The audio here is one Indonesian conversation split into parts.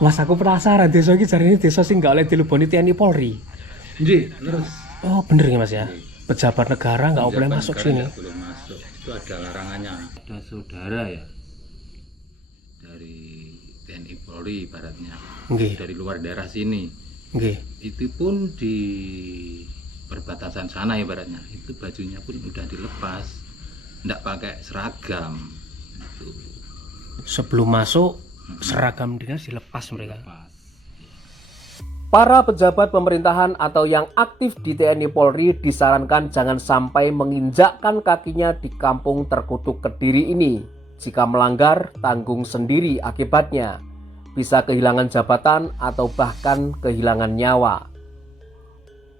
Mas aku penasaran desa iki jarine desa sing gak oleh dileboni TNI Polri. Nggih, terus Oh, bener ya Mas ya? Pejabat negara nggak boleh masuk negara sini. nggak boleh masuk. Itu ada larangannya. Ada saudara ya dari TNI Polri ibaratnya. Nggih, Dari luar daerah sini. nggih. Itu pun di perbatasan sana ibaratnya. Itu bajunya pun udah dilepas. Nggak pakai seragam. Itu Sebelum masuk seragam dinas dilepas mereka. lepas. Para pejabat pemerintahan atau yang aktif di TNI Polri disarankan jangan sampai menginjakkan kakinya di kampung terkutuk Kediri ini. Jika melanggar, tanggung sendiri akibatnya. Bisa kehilangan jabatan atau bahkan kehilangan nyawa.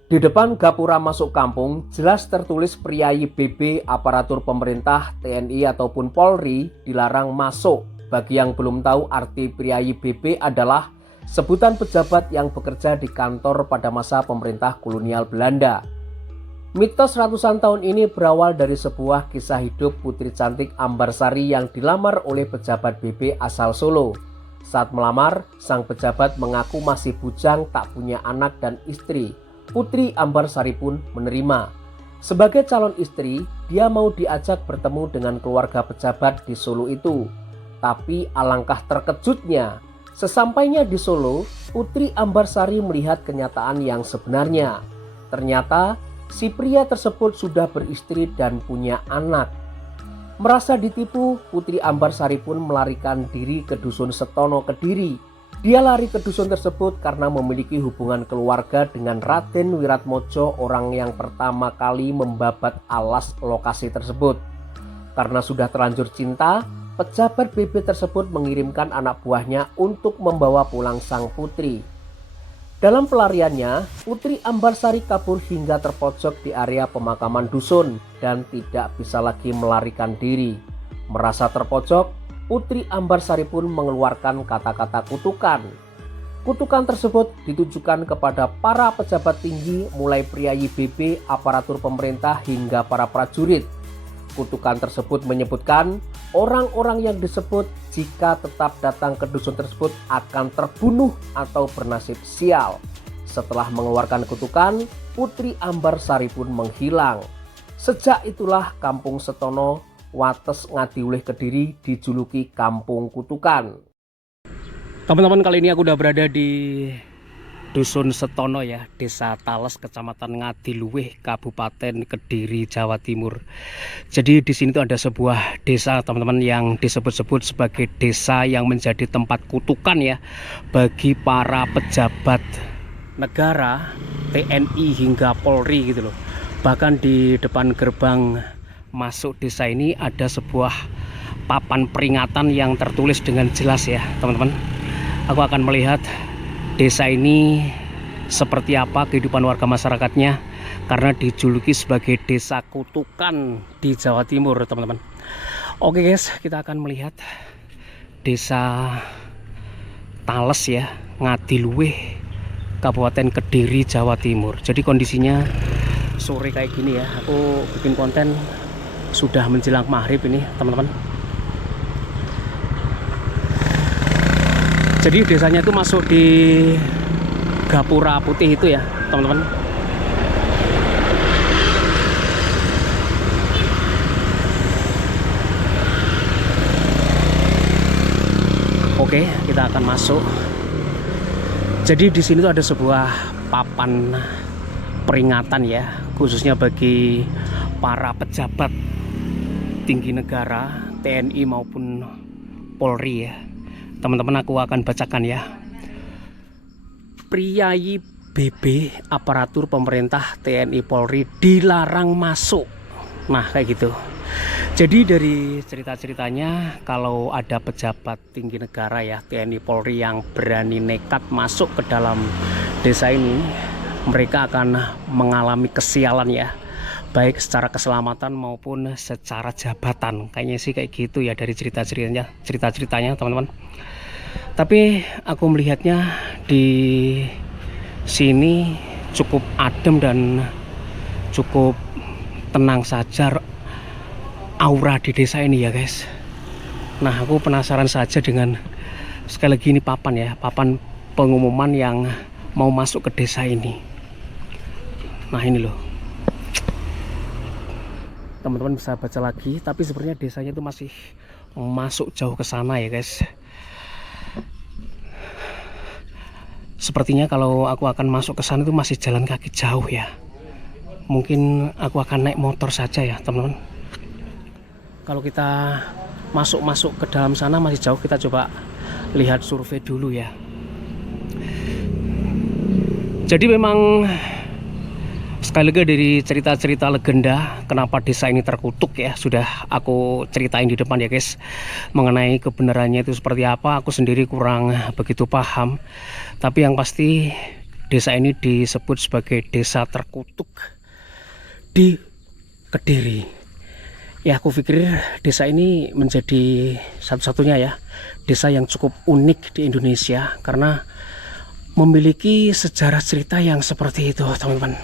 Di depan gapura masuk kampung, jelas tertulis priayi BB aparatur pemerintah, TNI ataupun Polri dilarang masuk. Bagi yang belum tahu, arti priayi BB adalah sebutan pejabat yang bekerja di kantor pada masa pemerintah kolonial Belanda. Mitos ratusan tahun ini berawal dari sebuah kisah hidup putri cantik Ambarsari yang dilamar oleh pejabat BB asal Solo. Saat melamar, sang pejabat mengaku masih bujang, tak punya anak dan istri. Putri Ambarsari pun menerima. Sebagai calon istri, dia mau diajak bertemu dengan keluarga pejabat di Solo itu. Tapi alangkah terkejutnya, sesampainya di Solo, Putri Ambarsari melihat kenyataan yang sebenarnya. Ternyata si pria tersebut sudah beristri dan punya anak. Merasa ditipu, Putri Ambarsari pun melarikan diri ke dusun Setono Kediri. Dia lari ke dusun tersebut karena memiliki hubungan keluarga dengan Raden Wiratmojo, orang yang pertama kali membabat alas lokasi tersebut. Karena sudah terlanjur cinta, pejabat BB tersebut mengirimkan anak buahnya untuk membawa pulang sang putri. Dalam pelariannya, Putri Ambarsari kabur hingga terpojok di area pemakaman dusun dan tidak bisa lagi melarikan diri. Merasa terpojok, Putri Ambarsari pun mengeluarkan kata-kata kutukan. Kutukan tersebut ditujukan kepada para pejabat tinggi mulai priayi BB, aparatur pemerintah hingga para prajurit. Kutukan tersebut menyebutkan orang-orang yang disebut jika tetap datang ke dusun tersebut akan terbunuh atau bernasib sial. Setelah mengeluarkan kutukan, Putri Ambarsari pun menghilang. Sejak itulah Kampung Setono, Wates Ngadiulih Kediri dijuluki Kampung Kutukan. Teman-teman, kali ini aku udah berada di Dusun Setono ya, Desa Tales, Kecamatan Ngadiluwih, Kabupaten Kediri, Jawa Timur. Jadi di sini tuh ada sebuah desa teman-teman yang disebut-sebut sebagai desa yang menjadi tempat kutukan ya bagi para pejabat negara, TNI hingga Polri gitu loh. Bahkan di depan gerbang masuk desa ini ada sebuah papan peringatan yang tertulis dengan jelas ya teman-teman. Aku akan melihat desa ini seperti apa kehidupan warga masyarakatnya karena dijuluki sebagai desa kutukan di Jawa Timur teman-teman. Oke guys, kita akan melihat desa Tales ya, Ngadiluwih, Kabupaten Kediri, Jawa Timur. Jadi kondisinya sore kayak gini ya. Aku bikin konten sudah menjelang maghrib ini teman-teman. Jadi desanya itu masuk di Gapura Putih itu ya teman-teman. Oke, kita akan masuk. Jadi di sini tuh ada sebuah papan peringatan ya, khususnya bagi para pejabat tinggi negara, TNI maupun Polri ya. Teman-teman, aku akan bacakan ya. Priayi BB aparatur pemerintah, TNI Polri dilarang masuk. Nah kayak gitu. Jadi dari cerita-ceritanya kalau ada pejabat tinggi negara ya, TNI Polri yang berani nekat masuk ke dalam desa ini, mereka akan mengalami kesialan ya, baik secara keselamatan maupun secara jabatan. Kayaknya sih kayak gitu ya dari cerita-ceritanya teman-teman. Tapi aku melihatnya di sini cukup adem dan cukup tenang saja aura di desa ini ya guys. Nah aku penasaran saja dengan Sekali lagi ini papan ya, papan pengumuman yang mau masuk ke desa ini. Nah ini loh, teman-teman bisa baca lagi, tapi sebenarnya desanya itu masih masuk jauh ke sana ya guys. Sepertinya kalau aku akan masuk ke sana itu masih jalan kaki jauh ya. Mungkin aku akan naik motor saja ya teman-teman. Kalau kita masuk ke dalam sana masih jauh, kita coba lihat survei dulu ya. Jadi memang sekali lagi dari cerita-cerita legenda kenapa desa ini terkutuk ya, sudah aku ceritain di depan ya guys. Mengenai kebenarannya itu seperti apa, aku sendiri kurang begitu paham. Tapi yang pasti desa ini disebut sebagai desa terkutuk di Kediri. Ya aku pikir desa ini menjadi satu-satunya ya desa yang cukup unik di Indonesia karena memiliki sejarah cerita yang seperti itu teman-teman.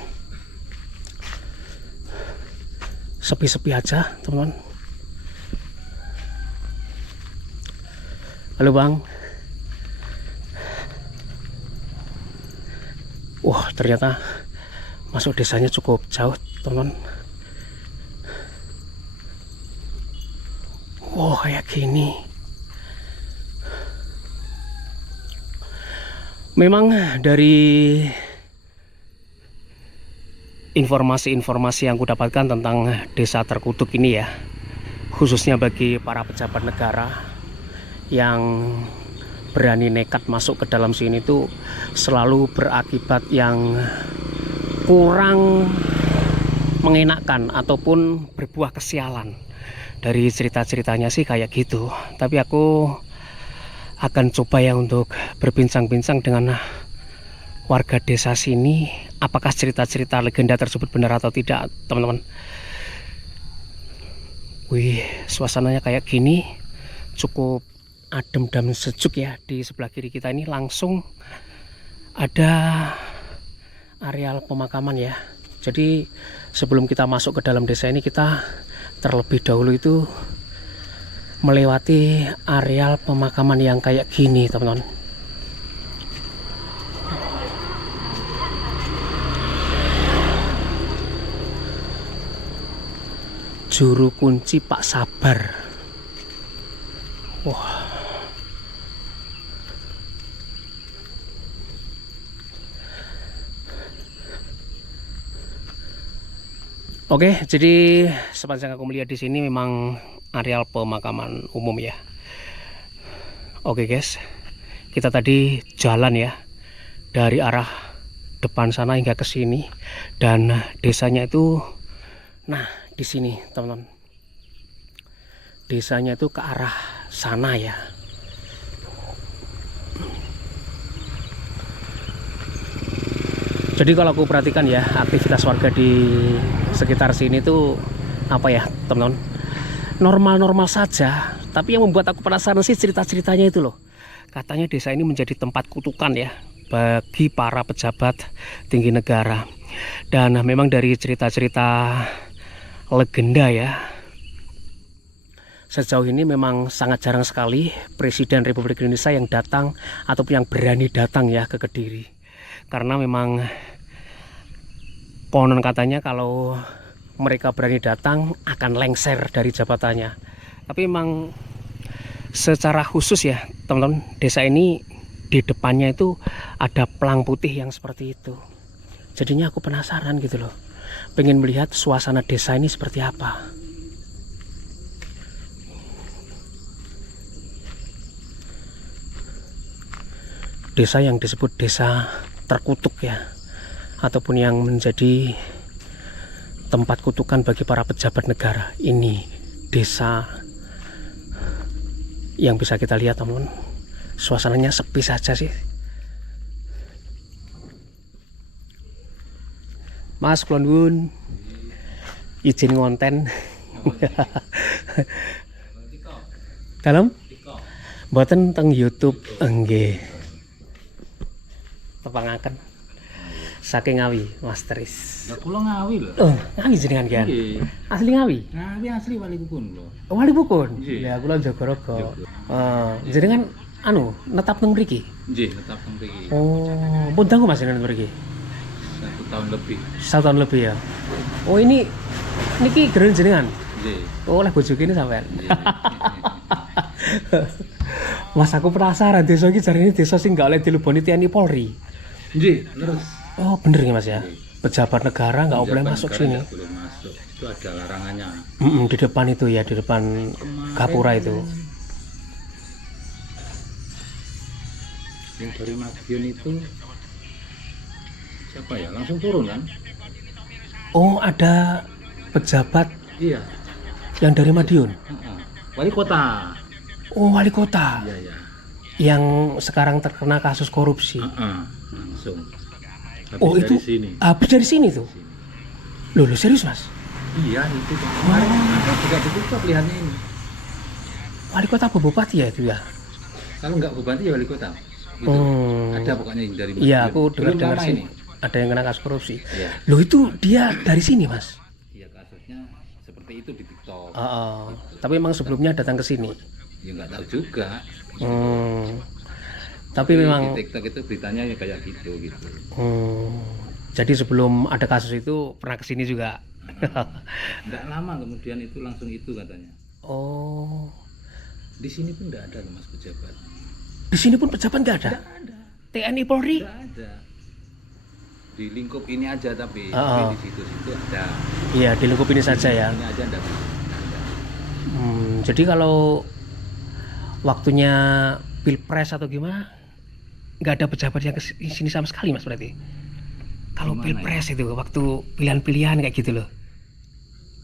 Sepi-sepi aja teman-teman. Halo bang. Wah ternyata masuk desanya cukup jauh teman-teman. Wah kayak gini. Memang dari informasi-informasi yang aku dapatkan tentang desa terkutuk ini ya, khususnya bagi para pejabat negara yang berani nekat masuk ke dalam sini itu selalu berakibat yang kurang mengenakan ataupun berbuah kesialan. Dari cerita-ceritanya sih kayak gitu, tapi aku akan coba ya untuk berbincang-bincang dengan warga desa sini, apakah cerita-cerita legenda tersebut benar atau tidak teman-teman. Wih, suasananya kayak gini cukup adem dan sejuk ya. Di sebelah kiri kita ini langsung ada areal pemakaman ya. Jadi sebelum kita masuk ke dalam desa ini, kita terlebih dahulu itu melewati areal pemakaman yang kayak gini teman-teman. Juru kunci Pak Sabar. Wah. Oke, jadi sepanjang aku melihat di sini memang areal pemakaman umum ya. Oke guys, kita tadi jalan ya dari arah depan sana hingga ke sini, dan desanya itu, nah di sini teman-teman, desanya itu ke arah sana ya. Jadi kalau aku perhatikan ya, aktivitas warga di sekitar sini tuh apa ya teman-teman, normal-normal saja. Tapi yang membuat aku penasaran sih cerita-ceritanya itu loh. Katanya desa ini menjadi tempat kutukan ya bagi para pejabat tinggi negara. Dan memang dari cerita-cerita legenda ya, sejauh ini memang sangat jarang sekali Presiden Republik Indonesia yang datang ataupun yang berani datang ya ke Kediri. Karena memang konon katanya kalau mereka berani datang akan lengser dari jabatannya. Tapi memang secara khusus ya teman-teman, desa ini di depannya itu ada pelang putih yang seperti itu. Jadinya aku penasaran gitu loh, pengen melihat suasana desa ini seperti apa. Desa yang disebut desa terkutuk ya, ataupun yang menjadi tempat kutukan bagi para pejabat negara. Ini desa yang bisa kita lihat teman-teman, suasananya sepi saja sih. Mas Klonwun izin ngonten dalam buatan teng YouTube enggak tepangaken saking Ngawi Masteris. Ya kula Ngawi lho. Oh, Ngawi jenengan kan? Nggih. Asli Ngawi? Ngawi asli Wali Bukun lho. Oh, Wali Bukun. Nggih. Ya kula Jogorogo. Jogo. Jenengan anu netap nang mriki. Nggih, tetap teng mriki. Oh, pun dangu Mas nang mriki. 1 tahun lebih. 1 tahun lebih ya. Oh, niki geren jenengan. Nggih. Oh, oleh bojo kene sampean. Nggih. Mas aku penasaran desa iki jarine desa sing gak oleh dileboni TNI Polri. Nggih, terus Oh, bener ya Mas ya. Pejabat negara nggak boleh pejabat masuk negara sini. nggak boleh masuk. Itu ada larangannya. Di depan itu ya, di depan Gapura itu. Yang dari Madiun itu siapa ya? Langsung turun kan? Oh, ada pejabat Iya. yang dari Madiun. Heeh. Wali kota. Oh, wali kota Iya, ya. yang sekarang terkena kasus korupsi. Heeh. Langsung. Habis Oh, dari itu sini. habis dari sini tuh. Loh, serius Mas? Iya, itu kemarin ada juga ditutup lihatnya ini. Wali kota apa bupati ya itu ya? Kalau nggak bupati ya wali kota. Gitu. Ada pokoknya yang dari Iya, Madiun. aku Belum dengar lama sini. ini. Ada yang kena kasus korupsi. Iya. Loh, itu dia dari sini Mas? Iya, kasusnya seperti itu di TikTok. Tapi memang sebelumnya datang ke sini. Ya nggak tahu juga. Tapi memang di TikTok itu beritanya ya kayak gitu. jadi sebelum ada kasus itu pernah kesini juga. Nggak lama kemudian itu langsung itu katanya. Oh, Di sini pun nggak ada loh Mas pejabat. di sini pun pejabat nggak ada. Nggak ada. TNI Polri. Nggak ada. Di lingkup ini aja tapi di situ-situ ada. Iya, di lingkup ini saja ya. Ini aja nggak ada. Jadi kalau waktunya pilpres atau gimana, nggak ada pejabat yang ke sini sama sekali Mas berarti. Kalau Gimana pilpres itu waktu pilihan-pilihan kayak gitu loh.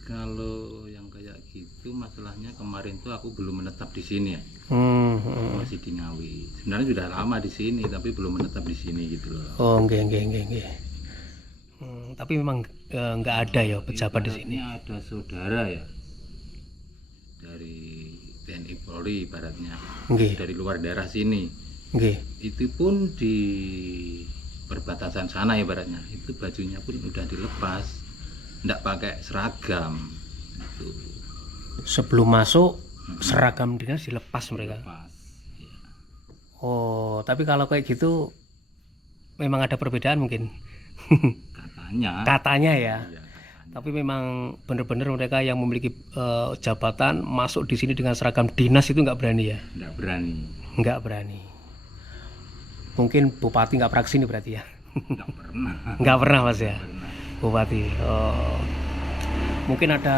Kalau yang kayak gitu masalahnya kemarin tuh aku belum menetap di sini ya. Masih di Ngawi. Sebenarnya sudah lama di sini tapi belum menetap di sini gitu loh. Oh, enggak. Tapi memang nggak ada ya pejabat di sini. Ibaratnya ada saudara ya dari TNI Polri ibaratnya. Nggih. Dari luar daerah sini. Nggih. Itu pun di perbatasan sana ibaratnya. Itu bajunya pun udah dilepas. Nggak pakai seragam. Itu Sebelum masuk seragam dinas dilepas mereka. lepas. Ya. Oh, tapi kalau kayak gitu memang ada perbedaan mungkin. Katanya ya. Ya, Tapi memang benar-benar mereka yang memiliki jabatan masuk di sini dengan seragam dinas itu nggak berani ya? nggak berani. Nggak berani. Mungkin bupati nggak pernah kesini berarti ya? Nggak pernah. Nggak pernah Mas ya? Pernah. Bupati. Oh. Mungkin ada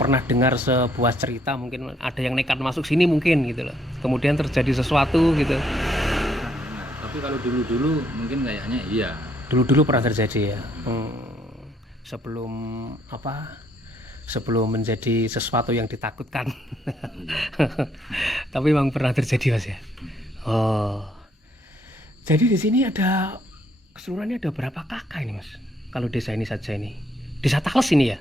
pernah dengar sebuah cerita, mungkin ada yang nekat masuk sini mungkin gitu loh. Kemudian terjadi sesuatu gitu. Tapi kalau dulu-dulu mungkin kayaknya iya. Dulu-dulu pernah terjadi ya. Sebelum menjadi sesuatu yang ditakutkan. Tapi memang pernah terjadi Mas ya. Oh. Jadi di sini ada keseluruhannya ada berapa kakak ini Mas? Kalau desa ini saja ini. Desa Tales ini ya?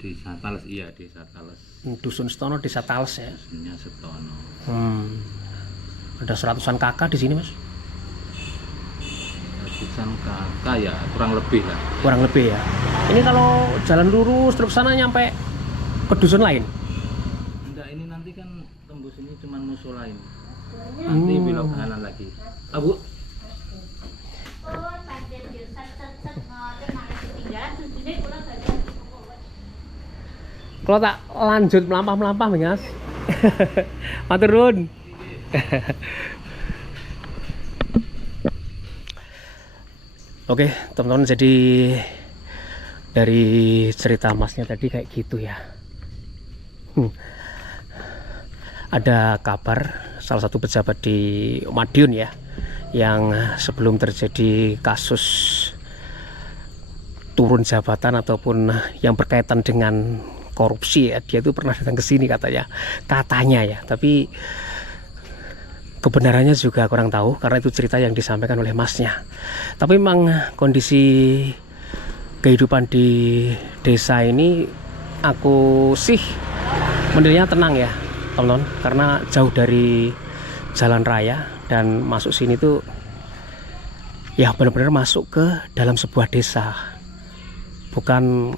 Desa Tales, iya Desa Tales. Dusun Setono, Desa Tales ya. Dusunnya Setono. Ada 100-an kakak di sini Mas? Ratusan kakak ya kurang lebih lah. Kurang lebih ya. Ini kalau jalan lurus terus sana nyampe ke dusun lain. Enggak, ini nanti kan tembus ini cuma musola ini. Nanti belok kanan lagi. Bu. Kalau tak lanjut melampah-melampah Mas. Matur nuwun. Oke, teman-teman, jadi dari cerita Masnya tadi kayak gitu ya. Ada kabar salah satu pejabat di Madiun ya, yang sebelum terjadi kasus turun jabatan ataupun yang berkaitan dengan korupsi ya, dia itu pernah datang ke sini katanya ya, tapi kebenarannya juga kurang tahu karena itu cerita yang disampaikan oleh Masnya. Tapi memang kondisi kehidupan di desa ini aku sih menilainya tenang ya teman-teman, karena jauh dari jalan raya dan masuk sini tuh ya benar-benar masuk ke dalam sebuah desa, bukan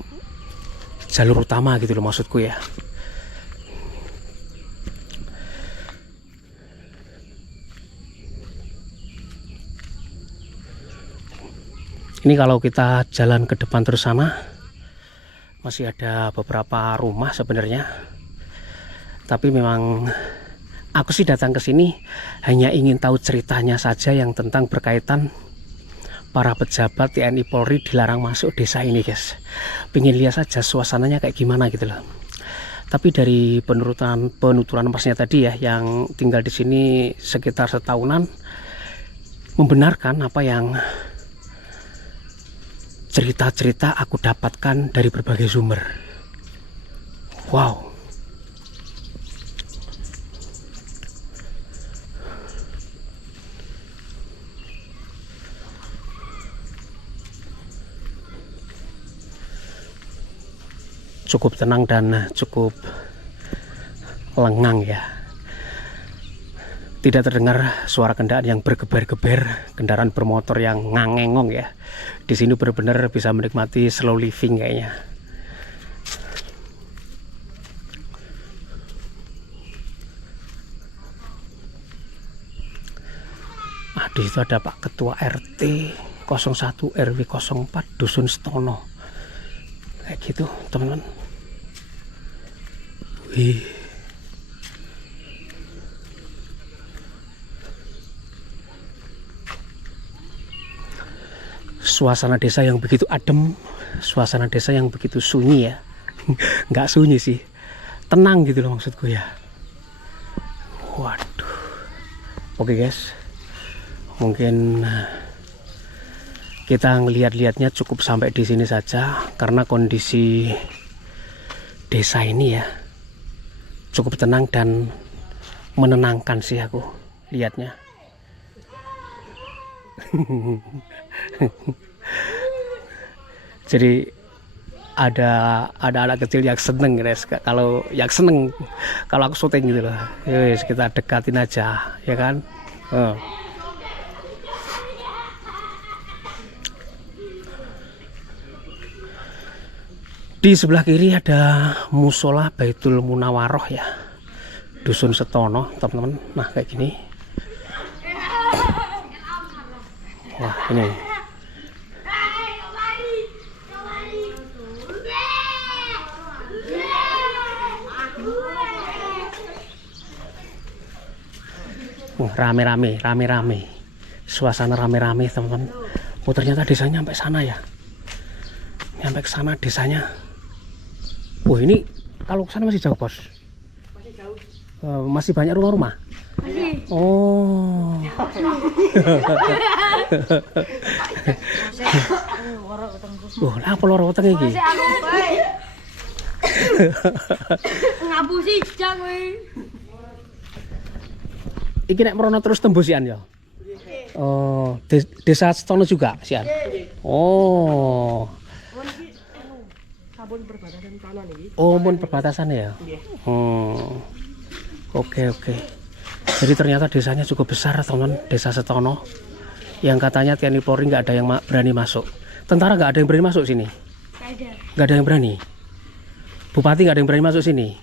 jalur utama gitu loh maksudku ya. Ini kalau kita jalan ke depan terus sana, masih ada beberapa rumah sebenarnya. Tapi memang aku sih datang ke sini hanya ingin tahu ceritanya saja yang tentang berkaitan para pejabat TNI Polri dilarang masuk desa ini, guys. Pengen lihat saja suasananya kayak gimana gitu loh. Tapi dari penuturan masnya tadi ya, yang tinggal di sini sekitar setahunan, membenarkan apa yang cerita-cerita aku dapatkan dari berbagai sumber. Wow. Cukup tenang dan cukup lengang ya. Tidak terdengar suara kendaraan yang bergeber-geber, kendaraan bermotor yang ngangengong ya. Di sini benar-benar bisa menikmati slow living kayaknya. Di situ ada Pak Ketua RT 01 RW 04 Dusun Setono. Kayak gitu, teman-teman. Wih. Suasana desa yang begitu adem, suasana desa yang begitu sunyi ya. Nggak sunyi sih, tenang gitu loh maksudku ya. Waduh. Oke guys, mungkin kita ngelihat-lihatnya cukup sampai di sini saja, karena kondisi desa ini ya cukup tenang dan menenangkan sih aku lihatnya. Jadi ada anak kecil yang seneng guys, kalau yang seneng kalau aku syuting gitu loh. Yus, kita dekatin aja ya kan. Di sebelah kiri ada musola Baitul Munawaroh ya, Dusun Setono teman-teman. Nah kayak gini. Wah ini rame-rame, suasana rame-rame teman-teman. Oh ternyata desanya sampai sana ya, sampai ke sana desanya. Oh ini kalau ke sana masih jauh bos? Masih jauh. Masih banyak rumah-rumah? Masih. Oh. Oh, lah apa loro weteng iki? Ngapusi jang kowe. Iki nek merono terus tembusian ya? Oh, desa Setono juga sian. Oh. Oh, mun perbatasan ya? Oh. Oke. Jadi ternyata desanya cukup besar, teman-teman, Desa Setono. Yang katanya TNI Polri nggak ada yang berani masuk. Tentara nggak ada yang berani masuk sini? Nggak ada yang berani. Bupati nggak ada yang berani masuk sini?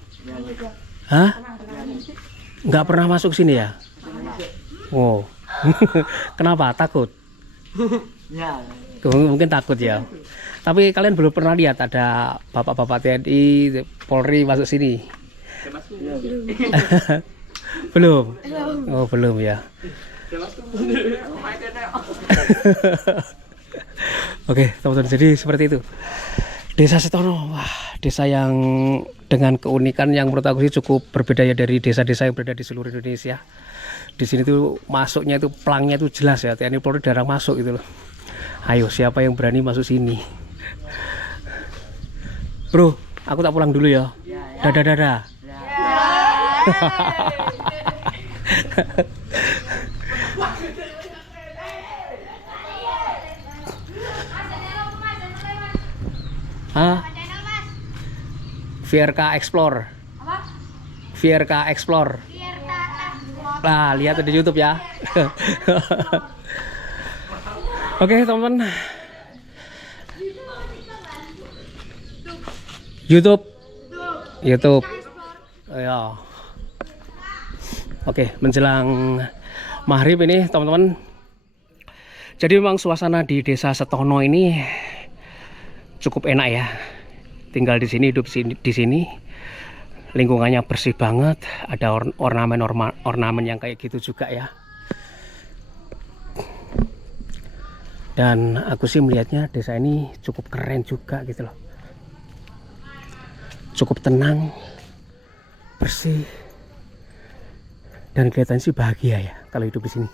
Hah? Nggak pernah masuk sini ya? Oh. Kenapa? Takut? Mungkin takut ya. Tapi kalian belum pernah lihat ada bapak-bapak TNI Polri masuk sini? Belum. Oh, belum ya. Oke, teman-teman, jadi seperti itu. Desa Setono, wah, desa yang dengan keunikan yang menurut aku sih cukup berbeda ya dari desa-desa yang berada di seluruh Indonesia. Di sini tuh masuknya itu pelangnya itu jelas ya, TNI Polri jarang masuk gitu loh. Ayo, siapa yang berani masuk sini? Bro, aku tak pulang dulu ya. Dadah. Hah? VRK Explore. Apa? VRK Explore. Nah, lihat di YouTube ya. Oke, teman-teman. YouTube. Ya. Oke, menjelang maghrib ini, teman-teman. Jadi memang suasana di Desa Setono ini cukup enak ya. Tinggal di sini, hidup di sini. Lingkungannya bersih banget, ada ornamen yang kayak gitu juga ya. Dan aku sih melihatnya desa ini cukup keren juga gitu loh. Cukup tenang, bersih, dan kelihatan sih bahagia ya kalau hidup di sini.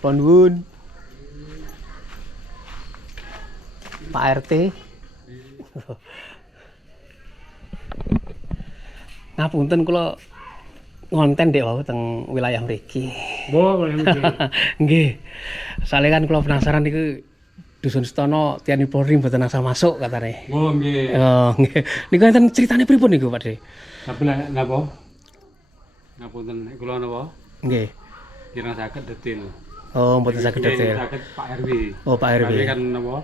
Konwun, Pak RT. Ngapunten kula ngonten dek wau teng wilayah mriki. Nggih. Soale kan kula penasaran niku Dusun Setono TNI Polri mboten asal masuk katane. Oh nggih. Oh, nggih. Niku enten critane pripun niku, Pak De? Tapi napa? Ngapunten kula napa? Nggih. Kirang saged detail. Oh, mboten saged detail. Saged Pak RW. Oh, Pak RW. Kan napa?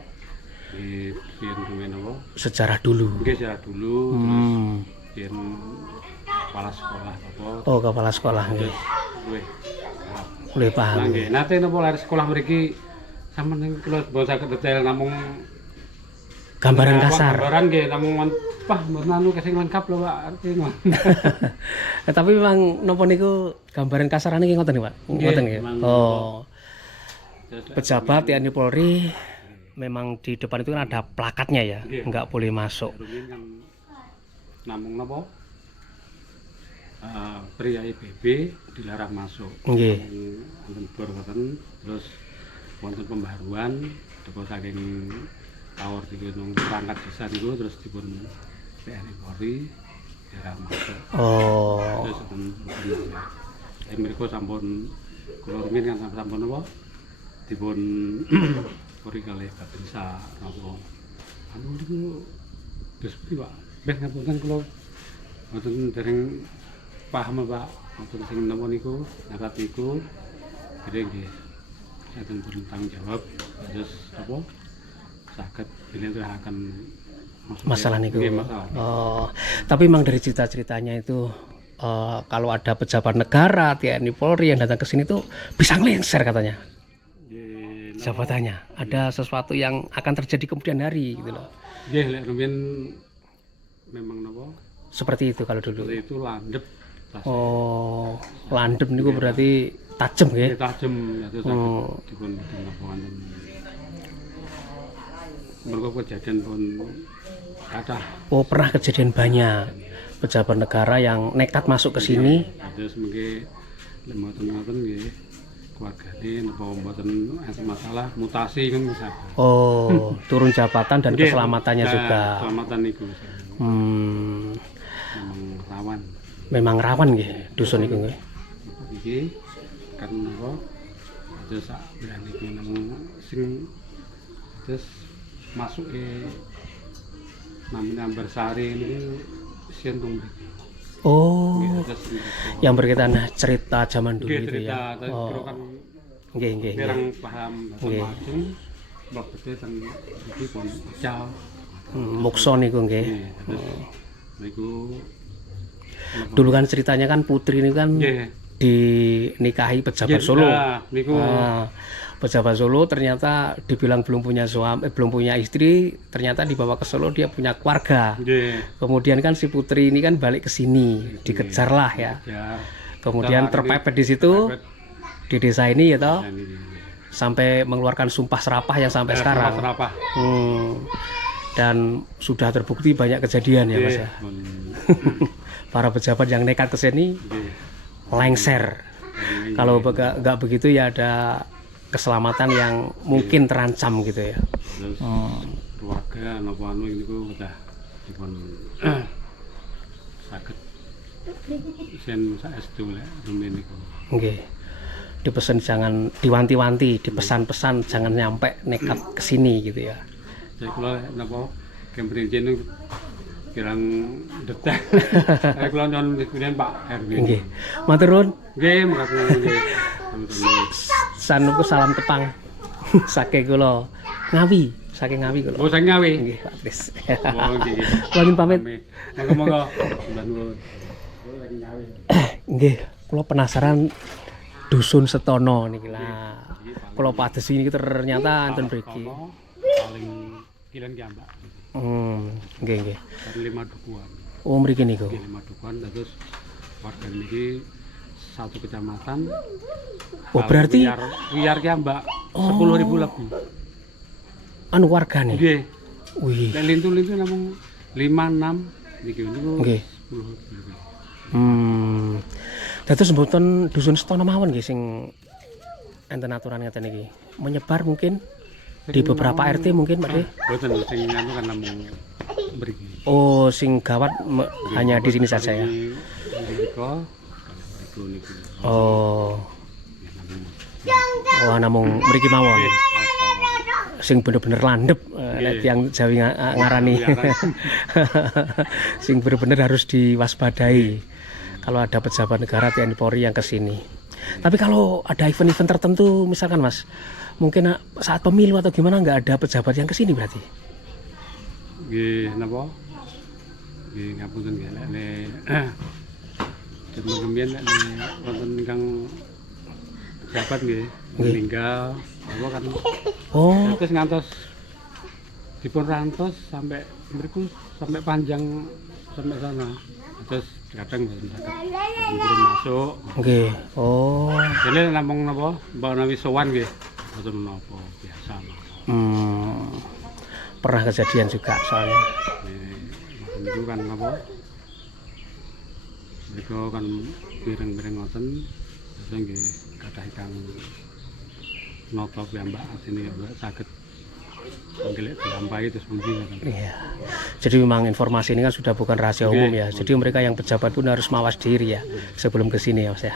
Di biyen napa? Sejarah dulu. Nggih sejarah dulu. Biyen kepala sekolah apa? Oh, kepala sekolah nggih. Luwih. Luwih paham. Nggih, nate napa lari sekolah mriki sampeyan kula mboten saged detail namung Gambaran kasar. Gambaran nggih namung wah mboten anu sing lengkap lho Pak artine. Tapi memang napa niku gambaran kasarane nggih ngoten Pak. Ngoten nggih. Oh. Pejabat TNI Polri memang di depan itu kan ada plakatnya ya, nggak boleh masuk. Kan namung napa? Pria IPB dilarang masuk. Nggih. Wonten boten terus wonten pembaruan teko saking tower digunung perangkat desa niku terus dipun TNI Polri dilarang masuk. Oh. Terus mriku sampun kula rumiyin kan sampun napa? Dipun Polri kalih Babinsa napa anu niku terus Pak beh ngapunten kula mboten dereng paham Pak mboten sing napa niku nyarat niku jadi nggih saken pun tanggung jawab terus apa saged dilenteraken masalah niku. Masalah. Oh, tapi memang dari cerita-ceritanya itu kalau ada pejabat negara TNI Polri yang datang ke sini tuh bisa ngelengser katanya. Jabatannya ada sesuatu yang akan terjadi kemudian hari gitu loh. Nggih lek rumiyin memang napa? Seperti itu kalau dulu. Seperti itu landep. Oh, landep niku berarti tajem nggih. Tajem terus dipun napa wonten. Mergo kejadian pun kathah. Oh, pernah kejadian banyak pejabat negara yang nekat masuk ke sini. Terus mungkin lemot-lemot nggih keluargane napa mboten masalah mutasi kan bisa. Oh, turun jabatan dan keselamatannya juga. Keselamatan niku. Memang rawan. Memang rawan nggih dusun iku nggih. Iki kan napa terus sak berani iki nang sing terus masuk namanya Ambarsari ini Sientung. Oh, yang berkaitan cerita zaman dulu itu ya. Oh, nggih. Kurang paham bahasa Majeng, bab gede teng iki pun ical. Mukso niku nggih. Niku dulu kan ceritanya kan putri ini kan dinikahi pejabat Solo. Niku pejabat Solo ternyata dibilang belum punya suami, belum punya istri, ternyata dibawa ke Solo dia punya keluarga. Kemudian kan si putri ini kan balik ke sini, dikejar lah ya. Kemudian terpepet di situ di desa ini ya toh. Sampai mengeluarkan sumpah serapah yang sampai sekarang. Dan sudah terbukti banyak kejadian ya Mas ya. Para pejabat yang nekat ke sini lengser. Kalau nggak begitu ya ada keselamatan yang mungkin terancam gitu ya. Terus keluarga napa anu niku udah dipun saged sen saestu lek rumiyin niku. Nggih. Dipesan jangan diwanti-wanti, dipesan-pesan jangan nyampe nekat ke sini gitu ya. Saya kula napa kemprincen niku kirang detek. Saya kula nyuwun kemudian Pak RW. Nggih. Matur nuwun. Nggih, makasih nggih. Sanuku salam tepang. Saking kula Ngawi. saking Ngawi kula. Oh, sing Ngawi. Nggih, Pak Kris. Oh, nggih. Kula nyuwun pamit. Monggo-monggo. Mbah nuwun. Oh, sing Ngawi. Nggih, kula penasaran dusun Setono niki lah. Kula padhes ini ternyata enten mriki. Paling kilen ki Mbak. Nggih, nggih. Dari 5 dukuhan. Oh, mriki niku. 5 dukuhan terus warga niki satu kecamatan. Oh, berarti wiyar ki Mbak 10.000 lebih. Anu wargane. Nggih. Wih. Lek lintu-lintu namung 5 6 niki niku Nggih. 10 lebih. Dados mboten dusun Setono mawon nggih sing enten aturan ngeten iki. Menyebar mungkin di beberapa RT mungkin, Pak Nggih. Boten sing anu kan namung mriki. Oh, sing gawat hanya di sini saja ya. Niku niku. Oh. Oh, namung mriki mawon. Sing bener-bener landep nek yang Jawi ngarani. Sing bener-bener harus diwaspadai kalau ada pejabat negara TNI Polri yang ke sini. Tapi kalau ada event-event tertentu misalkan Mas, mungkin saat pemilu atau gimana nggak ada pejabat yang ke sini berarti? Nggih, napa? Nggih, ngapunten nggih nek Demen nek wonten ingkang pejabat nggih meninggal apa kan. Oh. Terus ngantos dipun rantos sampai mriku sampai panjang sampai sana. Terus kadang mboten saged masuk. Nggih. Oh. Dene namung napa mbok nawi sowan nggih. Mboten menapa biasa. Pernah kejadian juga soalnya. Niku kan napa? Niku kan pireng-pireng ngoten. Terus nggih kathah ingkang nata piyambak asine saged menggelek dilampahi terus pundi ngoten. Iya. Jadi memang informasi ini kan sudah bukan rahasia umum ya. Jadi mereka yang pejabat pun harus mawas diri ya sebelum ke sini ya Mas ya.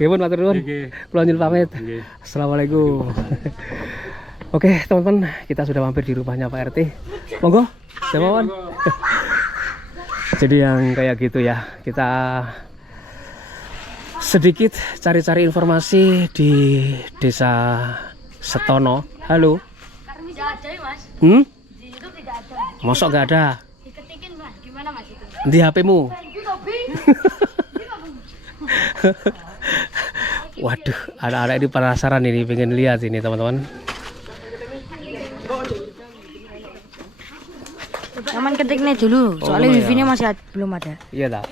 Nggih pun matur nuwun. Kula nyuwun pamit. Assalamualaikum. Oke, teman-teman, kita sudah mampir di rumahnya Pak RT. Monggo, Jamawan. Jadi yang kayak gitu ya. Kita sedikit cari-cari informasi di Desa Setono. Halo. Tidak ada ya Mas, di YouTube tidak ada. Mosok nggak ada? Diketikin Mas, gimana Mas itu? Di HP-mu? Waduh, anak-anak ini penasaran ini, pengen lihat ini teman-teman. Cuman ketik nih dulu, soalnya wifi-nya masih belum ada. Iya tak?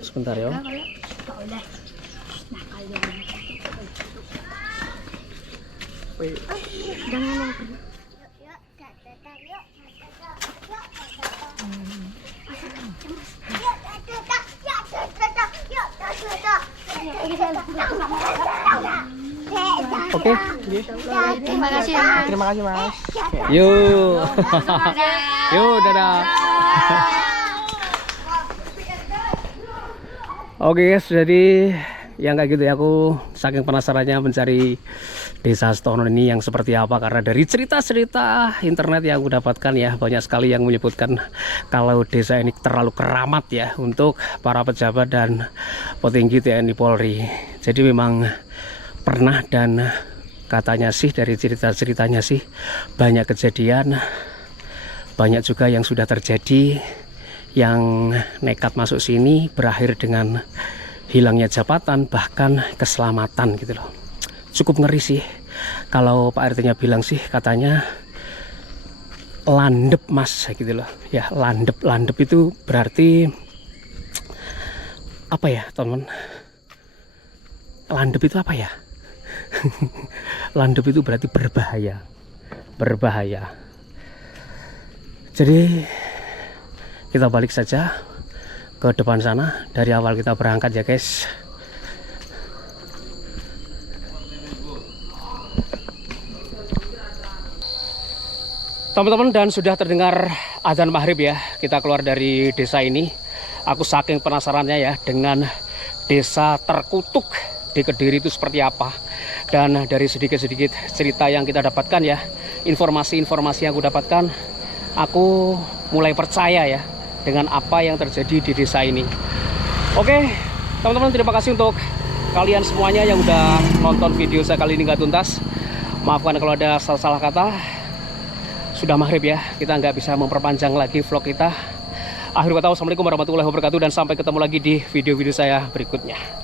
Sebentar ya. Oke. Terima kasih ya Mas. Terima kasih Mas. Yuk. Yuk, dadah. Oke guys, jadi yang kayak gitu ya, aku saking penasarannya mencari Desa Setono ini yang seperti apa, karena dari cerita-cerita internet yang aku dapatkan ya, banyak sekali yang menyebutkan kalau desa ini terlalu keramat ya untuk para pejabat dan petinggi TNI Polri. Jadi memang pernah, dan katanya sih dari cerita-ceritanya sih banyak kejadian, banyak juga yang sudah terjadi yang nekat masuk sini berakhir dengan hilangnya jabatan, bahkan keselamatan gitu loh. Cukup ngeri sih. Kalau Pak RT-nya bilang sih katanya landep Mas gitu loh. Ya, landep. Landep itu berarti apa ya, teman? Landep itu apa ya? Landep itu berarti berbahaya. Berbahaya. Jadi kita balik saja ke depan sana. Dari awal kita berangkat ya guys. Teman-teman, dan sudah terdengar azan maghrib ya. Kita keluar dari desa ini. Aku saking penasarannya ya dengan desa terkutuk di Kediri itu seperti apa. Dan dari sedikit-sedikit cerita yang kita dapatkan ya, informasi-informasi yang aku dapatkan, aku mulai percaya ya dengan apa yang terjadi di desa ini. Oke, teman-teman, terima kasih untuk kalian semuanya yang udah nonton video saya kali ini nggak tuntas. Maafkan kalau ada salah kata. Sudah maghrib ya, kita nggak bisa memperpanjang lagi vlog kita. Akhir kata, wassalamualaikum warahmatullahi wabarakatuh, dan sampai ketemu lagi di video-video saya berikutnya.